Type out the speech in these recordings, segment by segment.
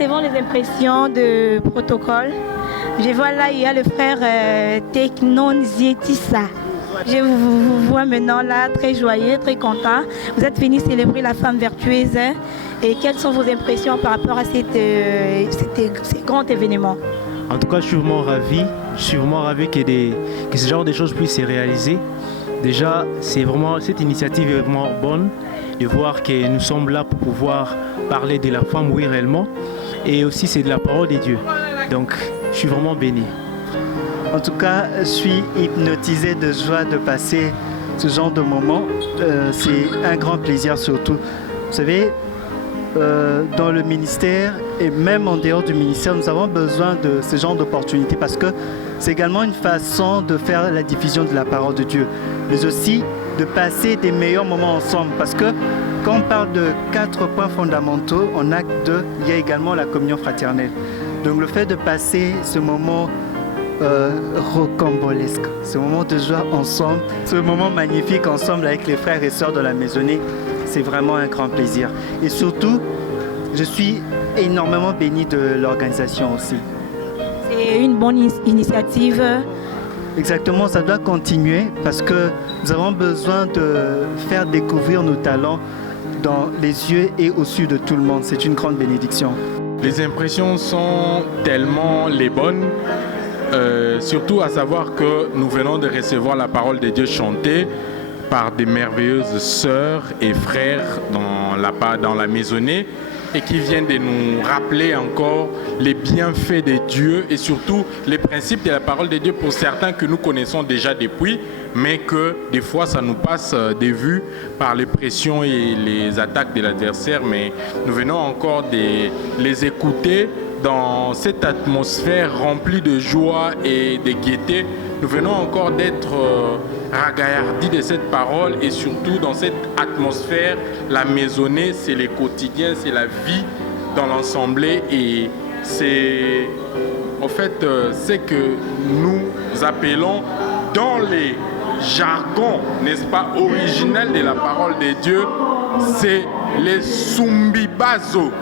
recevons les impressions de protocole. Je vois là, il y a le frère Teknon Zietissa. Je vous vois maintenant là, très joyeux, très content. Vous êtes venu célébrer la femme vertueuse. Et quelles sont vos impressions par rapport à ces grands événements? En tout cas, je suis vraiment ravi. Je suis vraiment ravi que ce genre de choses puissent se réaliser. Déjà, cette initiative est vraiment bonne de voir que nous sommes là pour pouvoir parler de la femme, oui, réellement. Et aussi, c'est de la parole de Dieu. Donc, je suis vraiment béni. En tout cas, je suis hypnotisé de joie de passer ce genre de moment. C'est un grand plaisir surtout. Vous savez, dans le ministère et même en dehors du ministère, nous avons besoin de ce genre d'opportunités parce que c'est également une façon de faire la diffusion de la parole de Dieu, mais aussi de passer des meilleurs moments ensemble. Parce que quand on parle de 4 points fondamentaux, en acte 2, il y a également la communion fraternelle. Donc le fait de passer ce moment rocambolesque, ce moment de joie ensemble, ce moment magnifique ensemble avec les frères et sœurs de la maisonnée, c'est vraiment un grand plaisir. Et surtout, je suis énormément béni de l'organisation aussi. C'est une bonne initiative. Exactement, ça doit continuer parce que nous avons besoin de faire découvrir nos talents dans les yeux et au su de tout le monde. C'est une grande bénédiction. Les impressions sont tellement les bonnes, surtout à savoir que nous venons de recevoir la parole de Dieu chantée par des merveilleuses sœurs et frères dans la maisonnée et qui viennent de nous rappeler encore les bienfaits de Dieu et surtout les principes de la parole de Dieu pour certains que nous connaissons déjà depuis, mais que des fois ça nous passe de vue par les pressions et les attaques de l'adversaire, mais nous venons encore de les écouter dans cette atmosphère remplie de joie et de gaieté. Nous venons encore d'être ragaillardis de cette parole et surtout dans cette atmosphère, la maisonnée, c'est le quotidien, c'est la vie dans l'ensemble et c'est en fait ce que nous appelons dans les jargons, n'est-ce pas, originels de la parole de Dieu, c'est les Sumbibazo.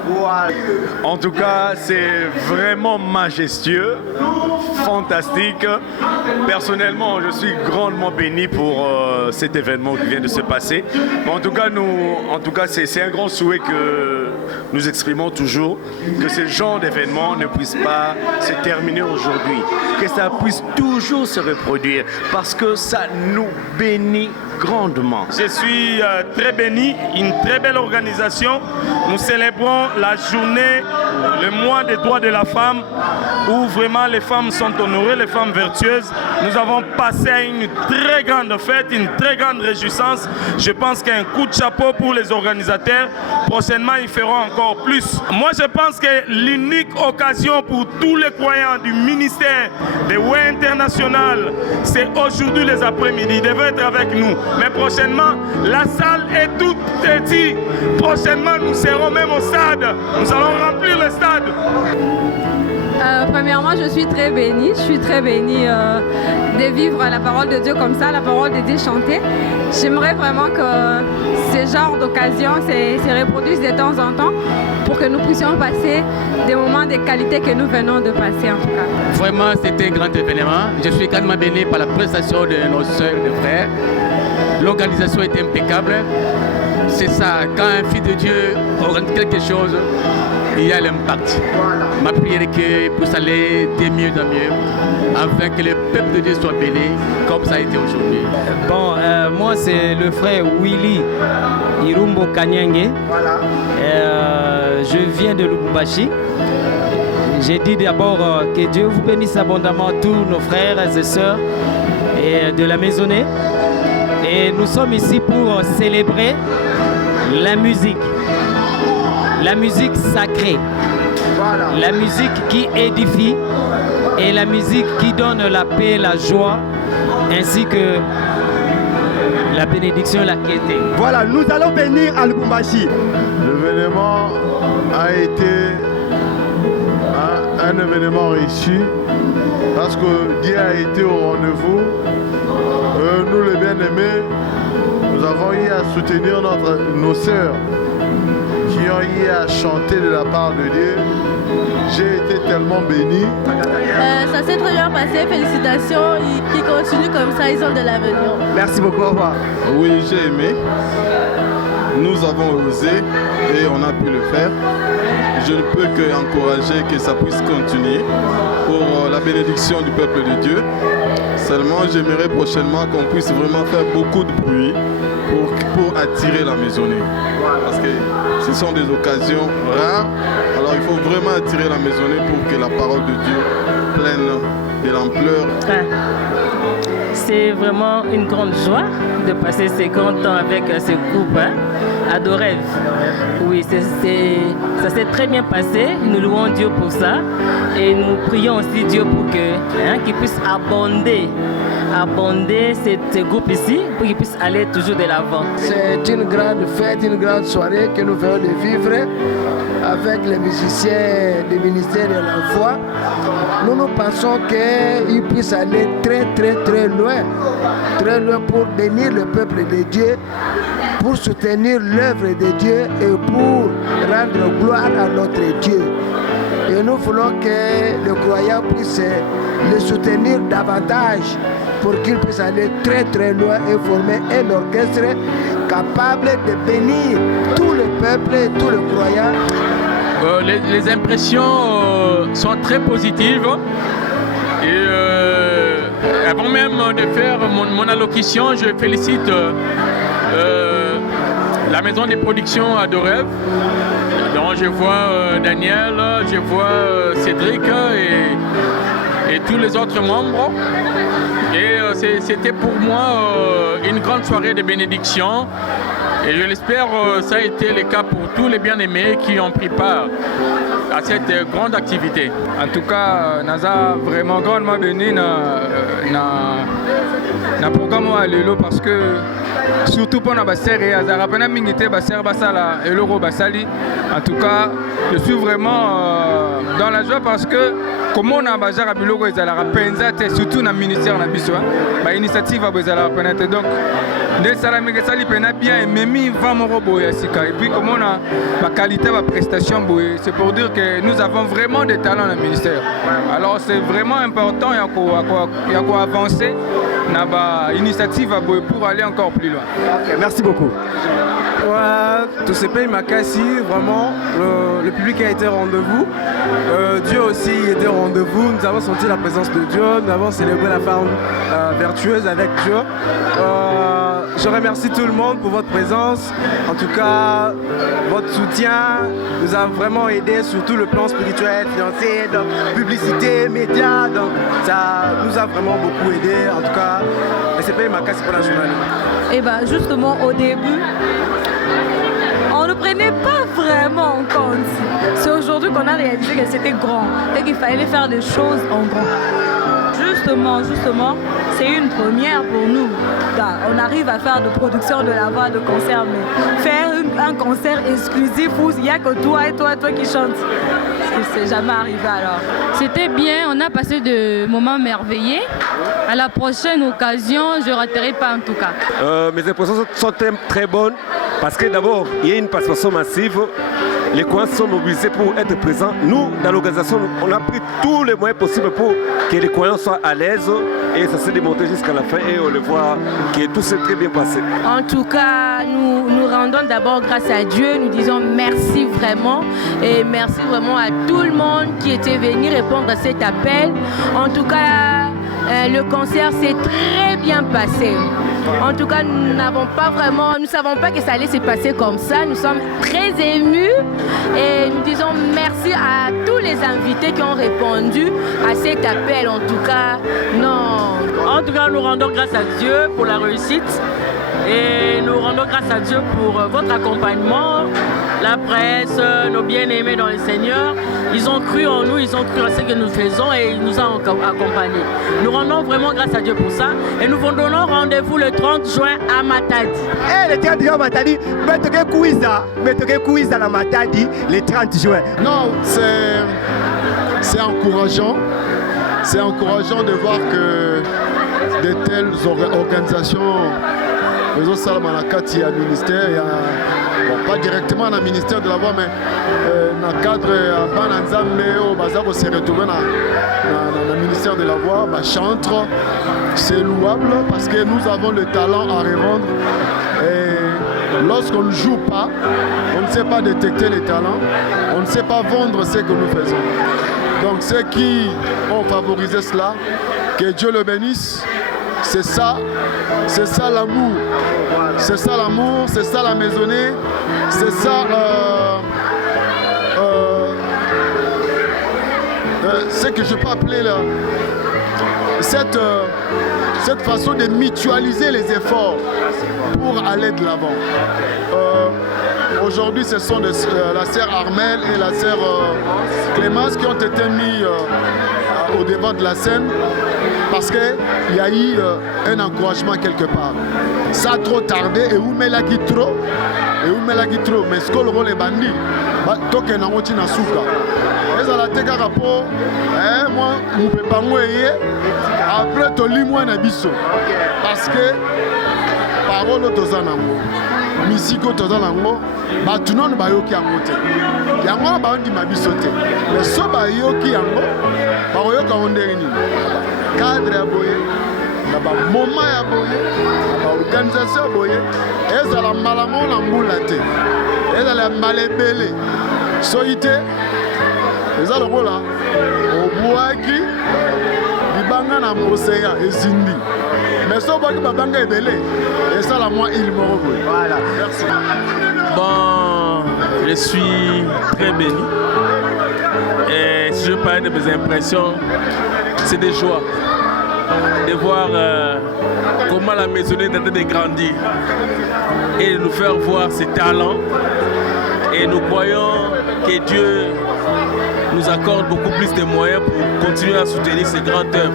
En tout cas, c'est vraiment majestueux, fantastique. Personnellement, je suis grandement béni pour cet événement qui vient de se passer. Mais en tout cas, c'est un grand souhait que nous exprimons toujours, que ce genre d'événement ne puisse pas se terminer aujourd'hui, que ça puisse toujours se reproduire, parce que ça nous bénit grandement. Je suis très béni, une très belle organisation. Nous célébrons la journée, le mois des droits de la femme, où vraiment les femmes sont honorées, les femmes vertueuses. Nous avons passé à une très grande fête, une très grande réjouissance. Je pense qu'un coup de chapeau pour les organisateurs. Prochainement, ils feront encore plus. Moi, je pense que l'unique occasion pour tous les croyants du ministère des Way International, c'est aujourd'hui les après-midi. Ils devaient être avec nous. Mais prochainement, la salle est toute petite. Prochainement, nous serons même au stade. Nous allons remplir le stade. Premièrement, je suis très bénie. Je suis très bénie de vivre la parole de Dieu comme ça, la parole de Dieu chantée. J'aimerais vraiment que ce genre d'occasion se reproduise de temps en temps pour que nous puissions passer des moments de qualité que nous venons de passer en tout cas. Vraiment, c'était un grand événement. Je suis grandement béni par la prestation de nos soeurs et de frères. L'organisation est impeccable. C'est ça, quand un fils de Dieu organise quelque chose, il y a l'impact. Ma prière est que puisse aller de mieux en mieux, afin que le peuple de Dieu soit béni, comme ça a été aujourd'hui. Bon, moi c'est le frère Willy Irumbo Kanyenge. Je viens de Lubumbashi. J'ai dit d'abord que Dieu vous bénisse abondamment, tous nos frères et sœurs et de la maisonnée. Et nous sommes ici pour célébrer la musique sacrée, la musique qui édifie et la musique qui donne la paix, la joie, ainsi que la bénédiction et la gaieté. Voilà, nous allons venir à Lubumbashi. L'événement a été un événement réussi parce que Dieu a été au rendez-vous. Nous les bien-aimés, nous avons eu à soutenir nos sœurs qui ont eu à chanter de la part de Dieu. J'ai été tellement béni. Ça s'est très bien passé, félicitations. Ils continuent comme ça, ils ont de l'avenir. Merci beaucoup, au revoir. Oui, j'ai aimé. Nous avons osé et on a pu le faire. Je ne peux qu'encourager que ça puisse continuer pour la bénédiction du peuple de Dieu. Seulement, j'aimerais prochainement qu'on puisse vraiment faire beaucoup de bruit pour attirer la maisonnée. Parce que ce sont des occasions rares. Alors, il faut vraiment attirer la maisonnée pour que la parole de Dieu prenne de l'ampleur. C'est vraiment une grande joie de passer ces grands temps avec ce groupe Adorève. Oui, ça s'est très bien passé. Nous louons Dieu pour ça. Et nous prions aussi Dieu pour qu'il puisse abonder ce groupe ici, pour qu'il puisse aller toujours de l'avant. C'est une grande fête, une grande soirée que nous venons de vivre avec les musiciens du ministère de la foi. Nous pensons qu'ils puissent aller très loin pour bénir le peuple de Dieu, pour soutenir l'œuvre de Dieu et pour rendre gloire à notre Dieu. Et nous voulons que les croyants puissent les soutenir davantage pour qu'ils puissent aller très loin et former un orchestre capable de bénir tout le peuple et tous les croyants. Les impressions sont très positives. Et avant même de faire mon allocution, je félicite la maison de production Adorève. Donc je vois Daniel, je vois Cédric et tous les autres membres. Et c'était pour moi une grande soirée de bénédiction. Et je l'espère, ça a été le cas pour tous les bien-aimés qui ont pris part à cette grande activité. En tout cas, naza vraiment grandement béni na programme à Lelo parce que surtout pour la série, Azarapena Mingite, Basser Basala et l'Euro Basali. En tout cas, je suis vraiment dans la joie parce que comme on a Bajar Abiloko, ils allaient penser surtout dans le ministère de la initiative à Bezala Penate. Donc, dès que ça a bien aimé, et puis comme on a la qualité de la prestation, c'est pour dire que nous avons vraiment des talents dans le ministère. Alors c'est vraiment important, il y a quoi avancer dans l'initiative pour aller encore plus loin. Okay, merci beaucoup. Tous ces pays Makassi, vraiment, le public a été au rendez-vous. Dieu aussi était au rendez-vous. Nous avons senti la présence de Dieu. Nous avons célébré la femme vertueuse avec Dieu. Je remercie tout le monde pour votre présence. En tout cas, votre soutien nous a vraiment aidé sur tout le plan spirituel, financier, donc publicité, médias. Donc ça nous a vraiment beaucoup aidé. En tout cas, c'est pays Makassi pour la journée. Et bien justement au début, on ne prenait pas vraiment en compte. C'est aujourd'hui qu'on a réalisé que c'était grand et qu'il fallait faire des choses en grand. Justement, c'est une première pour nous. On arrive à faire de production de la voix, de concert, mais faire un concert exclusif où il n'y a que toi qui chantes. C'est jamais arrivé alors. C'était bien, on a passé de moments merveilleux. À la prochaine occasion, je ne raterai pas en tout cas. Mes impressions sont très bonnes parce que d'abord, il y a une participation massive. Les coins sont mobilisés pour être présents. Nous, dans l'organisation, on a pris tous les moyens possibles pour que les croyants soient à l'aise et ça s'est démontré jusqu'à la fin et on le voit que tout s'est très bien passé. En tout cas, nous rendons d'abord grâce à Dieu, nous disons merci vraiment et merci vraiment à tout le monde qui était venu répondre à cet appel. En tout cas, le concert s'est très bien passé. En tout cas, nous ne savons pas que ça allait se passer comme ça. Nous sommes très émus et nous disons merci à tous les invités qui ont répondu à cet appel. En tout cas, nous rendons grâce à Dieu pour la réussite et nous rendons grâce à Dieu pour votre accompagnement. La presse, nos bien-aimés dans le Seigneur, ils ont cru en nous, ils ont cru en ce que nous faisons et ils nous ont accompagnés. Nous rendons vraiment grâce à Dieu pour ça et nous vous donnons rendez-vous le 30 juin à Matadi. Le 30 juin à Matadi, mettez quiz à la Matadi le 30 juin. Non, c'est encourageant. C'est encourageant de voir que de telles organisations, les autres salles, il y a ministère, il y a bon, pas directement dans le ministère de la Voix, mais dans le cadre de Bananzambe, on se retrouve dans le ministère de la Voix, chantre, c'est louable parce que nous avons le talent à revendre. Et lorsqu'on ne joue pas, on ne sait pas détecter les talents, on ne sait pas vendre ce que nous faisons. Donc ceux qui ont favorisé cela, que Dieu le bénisse, c'est ça l'amour. C'est ça l'amour, c'est ça la maisonnée, c'est ça ce que je peux appeler là, cette façon de mutualiser les efforts pour aller de l'avant. Aujourd'hui, ce sont la sœur Armelle et la sœur Clémence qui ont été mis au devant de la scène parce qu'il y a eu un encouragement quelque part. Ça a trop tardé et où met la trop mais ce que le rôle est bandit, toke na ngoti na souka. Et ça la teka rapport, moi, je peux pas mouiller après to limwa na biso parce que parole tozanango. Misiko tozanango batu non bayoki yango te yango bandima biso te mais so bayoki yango bayoka onderi nini cadre ya boye na bamoma ya boye na baorganisation ya boye ezala malamu na mbula te ezala mbala ebele soki te eza lokola obwaki libanga na moseya ezindi mais so baki babanga ebele esala mwa il moko boye. Voilà, merci. Bon, je suis très béni. Et si je parle de mes impressions, c'est des joies de voir comment la maisonnée est en train de grandir et de nous faire voir ses talents. Et nous croyons que Dieu nous accorde beaucoup plus de moyens pour continuer à soutenir ces grandes œuvres.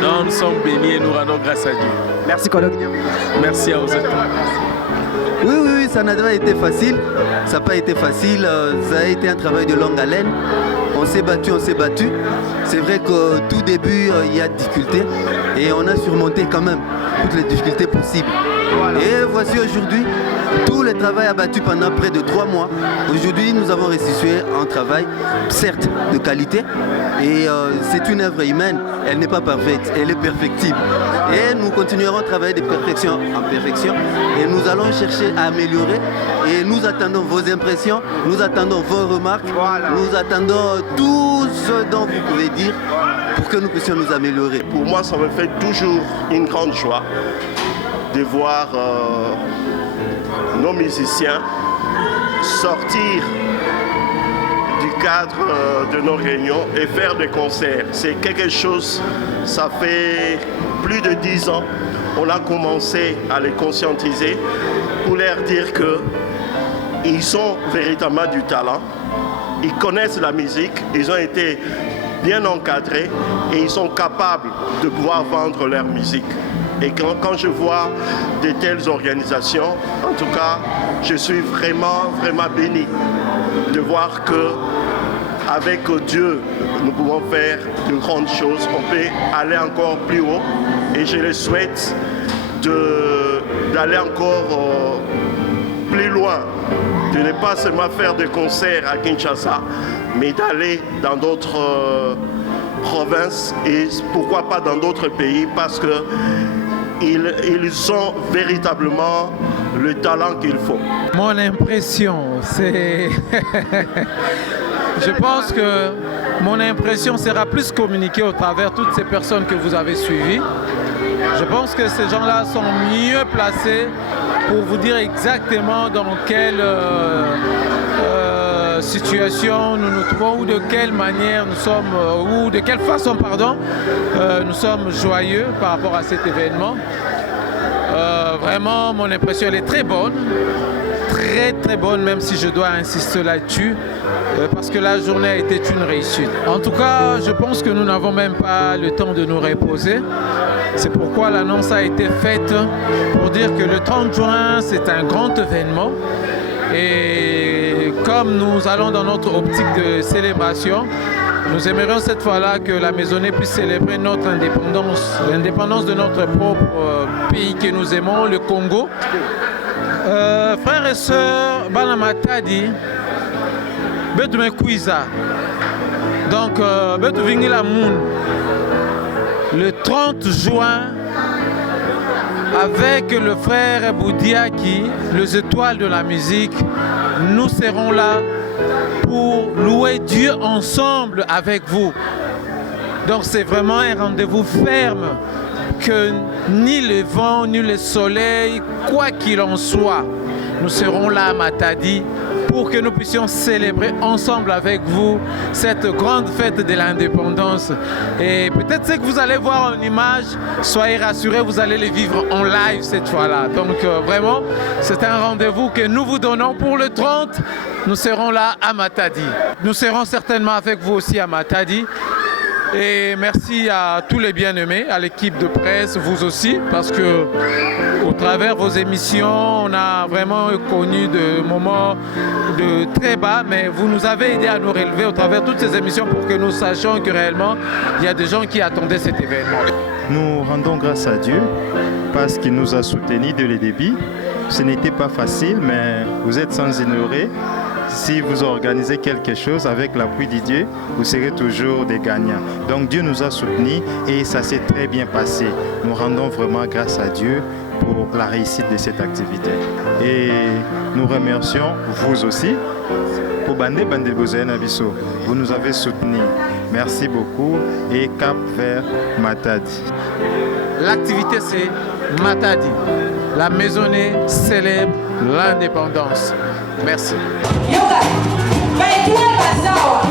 Donc nous sommes bénis et nous rendons grâce à Dieu. Merci collègue. Merci à vous. Oui, ça n'a pas été facile. Ça n'a pas été facile. Ça a été un travail de longue haleine. On s'est battu. C'est vrai qu'au tout début, il y a difficultés. Et on a surmonté quand même toutes les difficultés possibles. Voilà. Et voici aujourd'hui, tout le travail abattu pendant près de 3 mois. Aujourd'hui, nous avons restitué un travail, certes, de qualité. Et c'est une œuvre humaine. Elle n'est pas parfaite, elle est perfectible. Et nous continuerons à travailler de perfection en perfection. Et nous allons chercher à améliorer. Et nous attendons vos impressions, nous attendons vos remarques, nous attendons tout ce dont vous pouvez dire pour que nous puissions nous améliorer. Pour moi, ça me fait toujours une grande joie de voir nos musiciens sortir du cadre de nos réunions et faire des concerts. C'est quelque chose, ça fait plus de 10 ans, on a commencé à les conscientiser pour leur dire qu'ils ont véritablement du talent, ils connaissent la musique, ils ont été bien encadrés et ils sont capables de pouvoir vendre leur musique. Et quand je vois de telles organisations, en tout cas, je suis vraiment béni de voir que avec Dieu, nous pouvons faire de grandes choses. On peut aller encore plus haut et je les souhaite d'aller encore plus loin, de ne pas seulement faire des concerts à Kinshasa, mais d'aller dans d'autres provinces et pourquoi pas dans d'autres pays parce que ils ont véritablement le talent qu'il faut. Mon impression, c'est... Je pense que mon impression sera plus communiquée au travers de toutes ces personnes que vous avez suivies. Je pense que ces gens-là sont mieux placés pour vous dire exactement dans quelle situation nous nous trouvons ou de quelle manière nous sommes, ou de quelle façon, pardon, nous sommes joyeux par rapport à cet événement. Vraiment, mon impression, elle est très bonne. Très bonne, même si je dois insister là-dessus, parce que la journée était une réussite. En tout cas, je pense que nous n'avons même pas le temps de nous reposer. C'est pourquoi l'annonce a été faite pour dire que le 30 juin, c'est un grand événement. Et comme nous allons dans notre optique de célébration, nous aimerions cette fois-là que la maisonnée puisse célébrer notre indépendance, l'indépendance de notre propre pays que nous aimons, le Congo. Frères et sœurs, Bana Matadi, Betu Mekouiza. Donc, Betu Vingila Moun, le 30 juin, avec le frère Boudiaki, les étoiles de la musique, nous serons là pour louer Dieu ensemble avec vous. Donc c'est vraiment un rendez-vous ferme que ni le vent, ni le soleil, quoi qu'il en soit, nous serons là à Matadi pour que nous puissions célébrer ensemble avec vous cette grande fête de l'indépendance. Et peut-être ce que vous allez voir en image, soyez rassurés, vous allez les vivre en live cette fois-là. Donc vraiment, c'est un rendez-vous que nous vous donnons pour le 30. Nous serons là à Matadi. Nous serons certainement avec vous aussi à Matadi. Et merci à tous les bien-aimés, à l'équipe de presse, vous aussi, parce que au travers de vos émissions, on a vraiment connu des moments de très bas, mais vous nous avez aidé à nous relever au travers de toutes ces émissions pour que nous sachions que réellement, il y a des gens qui attendaient cet événement. Nous rendons grâce à Dieu parce qu'il nous a soutenus dès le début. Ce n'était pas facile, mais vous êtes sans ignorer. Si vous organisez quelque chose avec l'appui de Dieu, vous serez toujours des gagnants. Donc Dieu nous a soutenus et ça s'est très bien passé. Nous rendons vraiment grâce à Dieu pour la réussite de cette activité. Et nous remercions vous aussi pour Bandé Bosé Nabiso. Vous nous avez soutenus. Merci beaucoup et cap vers Matadi. L'activité c'est Matadi. La maisonnée célèbre l'indépendance. Merci. Yoga, baitue bazawa,